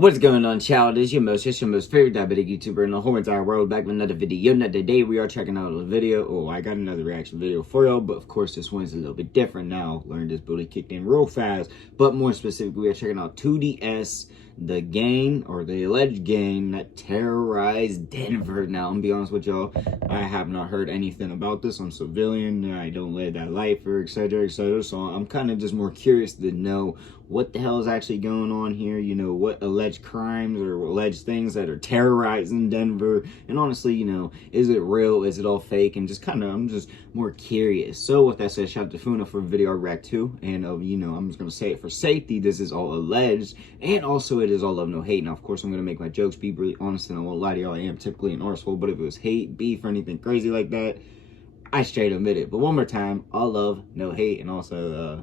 What's going on, child? It's your most favorite diabetic YouTuber in the whole entire world, back with another video. Now today we are checking out a video. Oh, I got another reaction video for y'all, but of course this one's a little bit different now. Learned this booty kicked in real fast, but more specifically we are checking out 2DS, the gang, or the alleged gang that terrorized Denver. Now I'm gonna be honest with y'all, I have not heard anything about this. I'm civilian, I don't live that life, or etc, etc, so I'm kind of just more curious to know what the hell is actually going on here, you know, what alleged crimes or alleged things that are terrorizing Denver, and honestly, you know, is it real, is it all fake, and just kind of, I'm just more curious. So with that said, shout out to Funa for video react 2, and you know, I'm just gonna say it for safety, this is all alleged, and also it is all love, no hate. Now of course I'm gonna make my jokes be really honest, and I won't lie to y'all, I am typically an arsehole, but if it was hate, beef, or anything crazy like that, I straight admit it. But one more time, all love, no hate, and also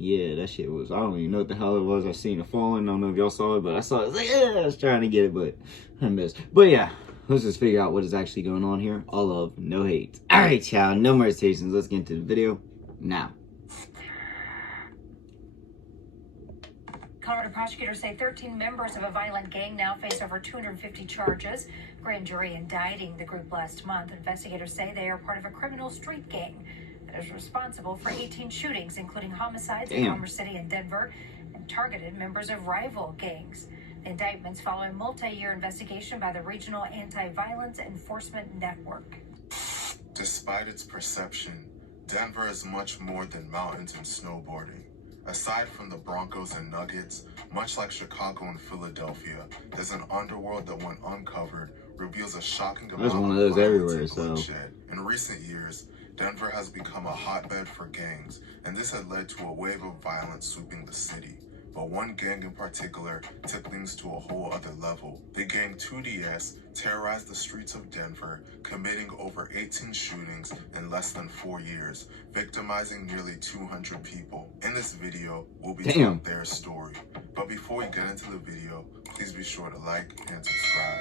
yeah, that shit was, I don't even know what the hell it was. I seen it falling. I don't know if y'all saw it, but I saw it. I was like, yeah, I was trying to get it, but I missed. But yeah, let's just figure out what is actually going on here. All love, no hate. All right, child, no more hesitations. Let's get into the video now. Colorado prosecutors say 13 members of a violent gang now face over 250 charges. Grand jury indicting the group last month. Investigators say they are part of a criminal street gang that is responsible for 18 shootings, including homicides in Commerce City and Denver, and targeted members of rival gangs. The indictments follow a multi-year investigation by the Regional Anti-Violence Enforcement Network. Despite its perception, Denver is much more than mountains and snowboarding. Aside from the Broncos and Nuggets, much like Chicago and Philadelphia, there's an underworld that, when uncovered, reveals a shocking amount one of those everywhere, and bloodshed. In recent years, Denver has become a hotbed for gangs, and this had led to a wave of violence sweeping the city. But one gang in particular took things to a whole other level. The gang 2DS terrorized the streets of Denver, committing over 18 shootings in less than 4 years, victimizing nearly 200 people. In this video, we'll be telling their story. But before we get into the video, please be sure to like and subscribe.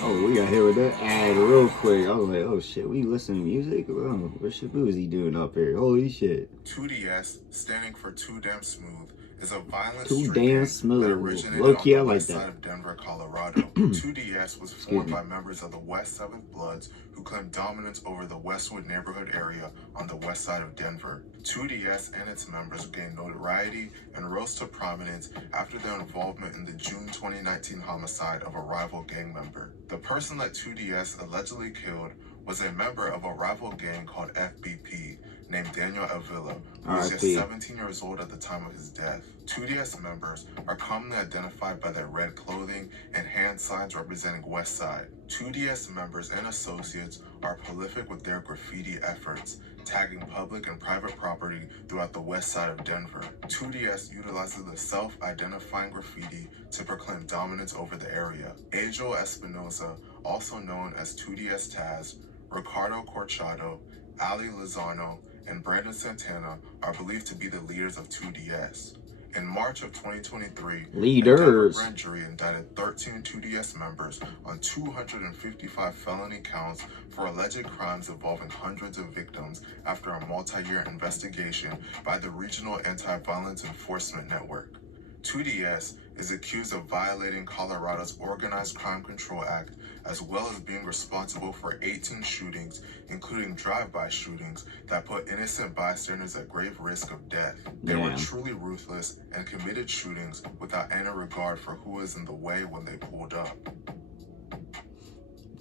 Oh, we got hit with that ad real quick. I was like, oh shit, we listening to music? Oh, what shit was he doing up here? Holy shit. 2DS, standing for Too Damn Smooth, is a violent Too damn smooth. Low key, I like that. Side of Denver, Colorado. 2DS was formed by members of the West 7th Bloods who claimed dominance over the Westwood neighborhood area on the west side of Denver. 2DS and its members gained notoriety and rose to prominence after their involvement in the June 2019 homicide of a rival gang member. The person that 2DS allegedly killed was a member of a rival gang called FBP, named Daniel Avila, who was just 17 years old at the time of his death. 2DS members are commonly identified by their red clothing and hand signs representing West Side. 2DS members and associates are prolific with their graffiti efforts, tagging public and private property throughout the west side of Denver. 2DS utilizes the self-identifying graffiti to proclaim dominance over the area. Angel Espinosa, also known as 2DS Taz, Ricardo Corchado, Ali Lozano, and Brandon Santana are believed to be the leaders of 2DS. In March of 2023, the Denver grand jury indicted 13 2DS members on 255 felony counts for alleged crimes involving hundreds of victims after a multi-year investigation by the Regional Anti-Violence Enforcement Network. 2DS is accused of violating Colorado's Organized Crime Control Act, as well as being responsible for 18 shootings, including drive-by shootings that put innocent bystanders at grave risk of death. They were truly ruthless and committed shootings without any regard for who was in the way when they pulled up.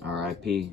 R.I.P.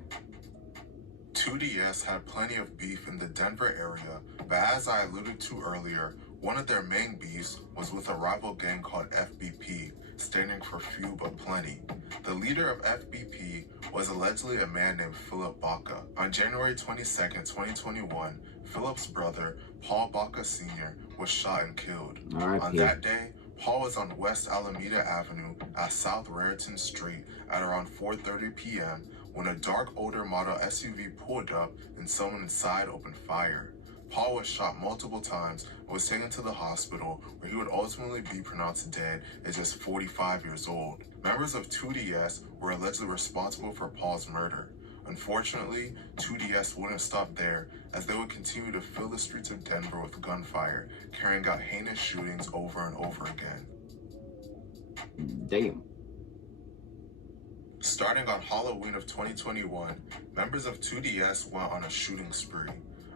2DS had plenty of beef in the Denver area, but as I alluded to earlier, one of their main beefs was with a rival gang called FBP, standing for Few But Plenty. The leader of FBP was allegedly a man named Philip Baca. On January 22nd, 2021, Philip's brother, Paul Baca Sr., was shot and killed. On that day, Paul was on West Alameda Avenue at South Raritan Street at around 4:30 p.m. when a dark older model SUV pulled up and someone inside opened fire. Paul was shot multiple times and was taken to the hospital, where he would ultimately be pronounced dead at just 45 years old. Members of 2DS were allegedly responsible for Paul's murder. Unfortunately, 2DS wouldn't stop there, as they would continue to fill the streets of Denver with gunfire, carrying out heinous shootings over and over again. Damn. Starting on Halloween of 2021, members of 2DS went on a shooting spree.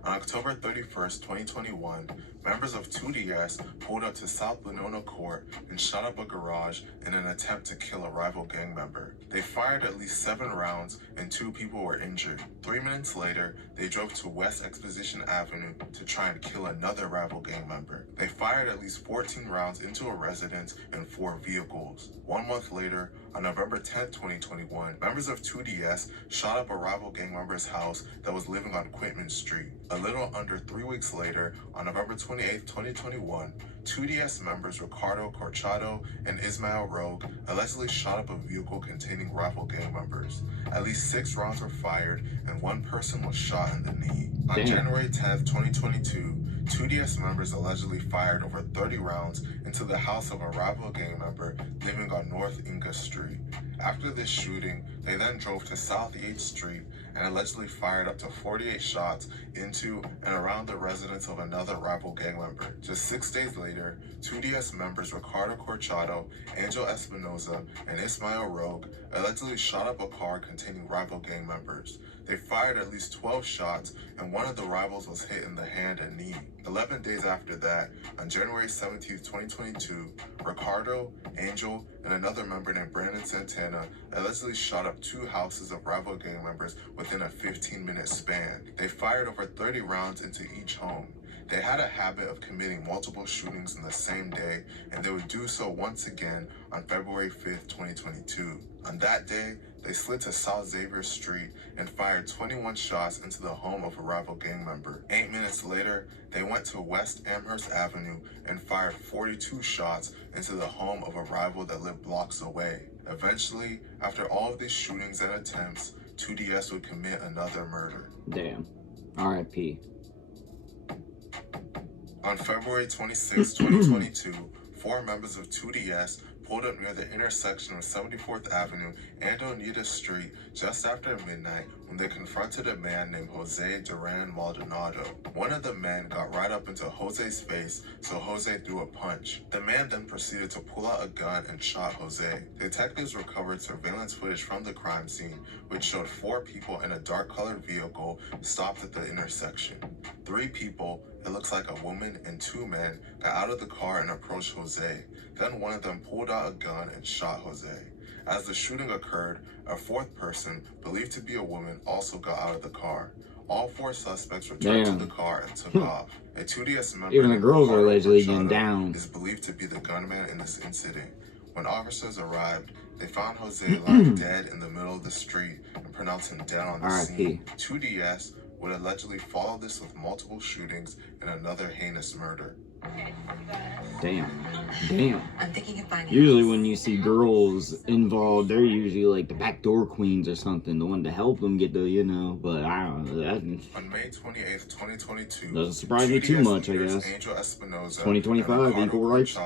On October 31st, 2021, members of 2DS pulled up to South Winona Court and shot up a garage in an attempt to kill a rival gang member. They fired at least 7 rounds and 2 people were injured. 3 minutes later, they drove to West Exposition Avenue to try and kill another rival gang member. They fired at least 14 rounds into a residence and 4 vehicles. 1 month later, on November 10th, 2021, members of 2DS shot up a rival gang member's house that was living on Quitman Street. A little under 3 weeks later, on November 28th, 2021, 2DS members Ricardo Corchado and Ismael Rogue allegedly shot up a vehicle containing rival gang members. At least 6 rounds were fired and 1 person was shot in the knee. On January 10th, 2022, 2DS members allegedly fired over 30 rounds into the house of a rival gang member living on North Inga Street. After this shooting, they then drove to South 8th Street and allegedly fired up to 48 shots into and around the residence of another rival gang member. Just 6 days later, 2DS members Ricardo Corchado, Angel Espinoza, and Ismael Rogue allegedly shot up a car containing rival gang members. They fired at least 12 shots, and one of the rivals was hit in the hand and knee. 11 days after that, on January 17th, 2022, Ricardo, Angel, and another member named Brandon Santana allegedly shot up 2 houses of rival gang members within a 15-minute span. They fired over 30 rounds into each home. They had a habit of committing multiple shootings in the same day, and they would do so once again on February 5th, 2022. On that day, they slid to South Xavier Street and fired 21 shots into the home of a rival gang member. 8 minutes later, they went to West Amherst Avenue and fired 42 shots into the home of a rival that lived blocks away. Eventually, after all of these shootings and attempts, 2DS would commit another murder. Damn. R.I.P. On February 26, 2022, 4 members of 2DS pulled up near the intersection of 74th Avenue and Oneida Street just after midnight when they confronted a man named Jose Duran Maldonado. One of the men got right up into Jose's face, so Jose threw a punch. The man then proceeded to pull out a gun and shot Jose. Detectives recovered surveillance footage from the crime scene, which showed 4 people in a dark-colored vehicle stopped at the intersection. 3 people, it looks like a woman and 2 men, got out of the car and approached Jose. Then one of them pulled out a gun and shot Jose. As the shooting occurred, a 4th person, believed to be a woman, also got out of the car. All 4 suspects returned to the car and took off. A 2DS member, even the girls are allegedly getting Machado, down, is believed to be the gunman in this incident. When officers arrived, they found Jose lying dead in the middle of the street and pronounced him dead on the scene. 2DS would allegedly follow this with multiple shootings and another heinous murder. Damn. Damn. I'm thinking of finding Usually when you see girls involved, they're usually like the backdoor queens or something, the one to help them get the, you know, but I don't know. That, on May 28th, 2022, doesn't surprise me too much, I guess. Angel Espinoza 2025, equal rights.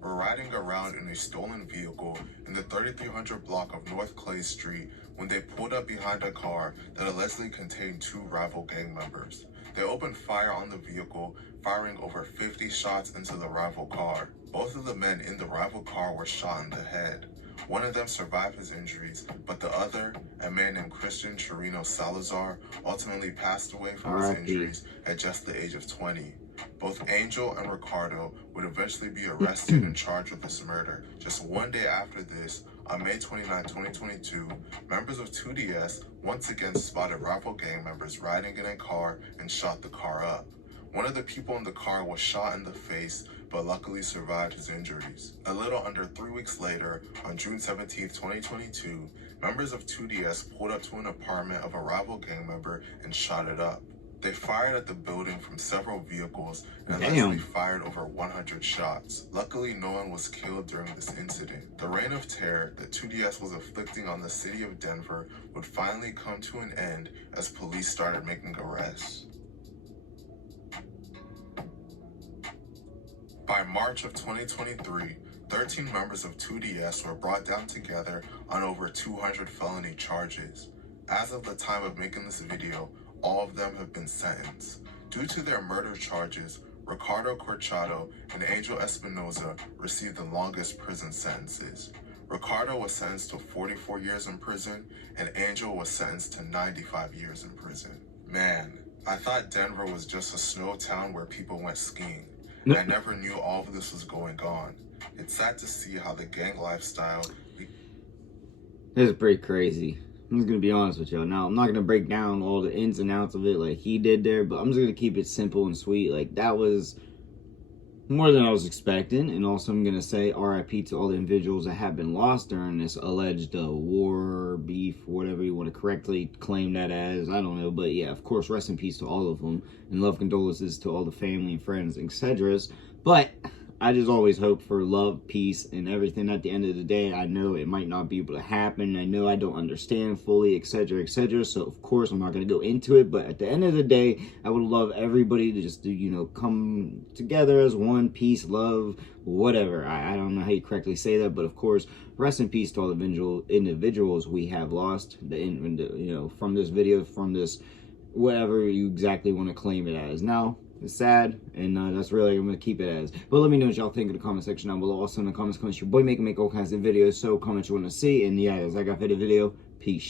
Were riding around in a stolen vehicle in the 3300 block of North Clay Street when they pulled up behind a car that allegedly contained 2 rival gang members. They opened fire on the vehicle, firing over 50 shots into the rival car. Both of the men in the rival car were shot in the head. One of them survived his injuries, but the other, a man named Christian Chirino Salazar, ultimately passed away from his injuries at just the age of 20. Both Angel and Ricardo would eventually be arrested and charged with this murder. Just 1 day after this, on May 29, 2022, members of 2DS once again spotted rival gang members riding in a car and shot the car up. One of the people in the car was shot in the face, but luckily survived his injuries. A little under 3 weeks later, on June 17, 2022, members of 2DS pulled up to an apartment of a rival gang member and shot it up. They fired at the building from several vehicles and allegedly fired over 100 shots. Luckily, no one was killed during this incident. The reign of terror that 2DS was inflicting on the city of Denver would finally come to an end as police started making arrests. By March of 2023, 13 members of 2DS were brought down together on over 200 felony charges. As of the time of making this video, all of them have been sentenced. Due to their murder charges, Ricardo Corchado and Angel Espinoza received the longest prison sentences. Ricardo was sentenced to 44 years in prison, and Angel was sentenced to 95 years in prison. Man, I thought Denver was just a snow town where people went skiing. I never knew all of this was going on. It's sad to see how the gang lifestyle... This is pretty crazy. I'm just gonna be honest with y'all. Now, I'm not gonna break down all the ins and outs of it like he did there, but I'm just gonna keep it simple and sweet. Like, that was more than I was expecting. And also, I'm gonna say RIP to all the individuals that have been lost during this alleged war, beef, whatever you want to correctly claim that as. I don't know, but yeah, of course, rest in peace to all of them, and love condolences to all the family and friends, etc. But I just always hope for love, peace, and everything. At the end of the day, I know it might not be able to happen. I know I don't understand fully, etc., etc. So, of course, I'm not going to go into it. But at the end of the day, I would love everybody to just, come together as one, peace, love, whatever. I don't know how you correctly say that. But, of course, rest in peace to all the individuals we have lost, from this video, from this, whatever you exactly want to claim it as. Now, it's sad, and that's really I'm going to keep it as. But let me know what y'all think in the comment section down below. Also in the comments, your boy make all kinds of videos, so comment you want to see. And yeah, as I got for the video, peace.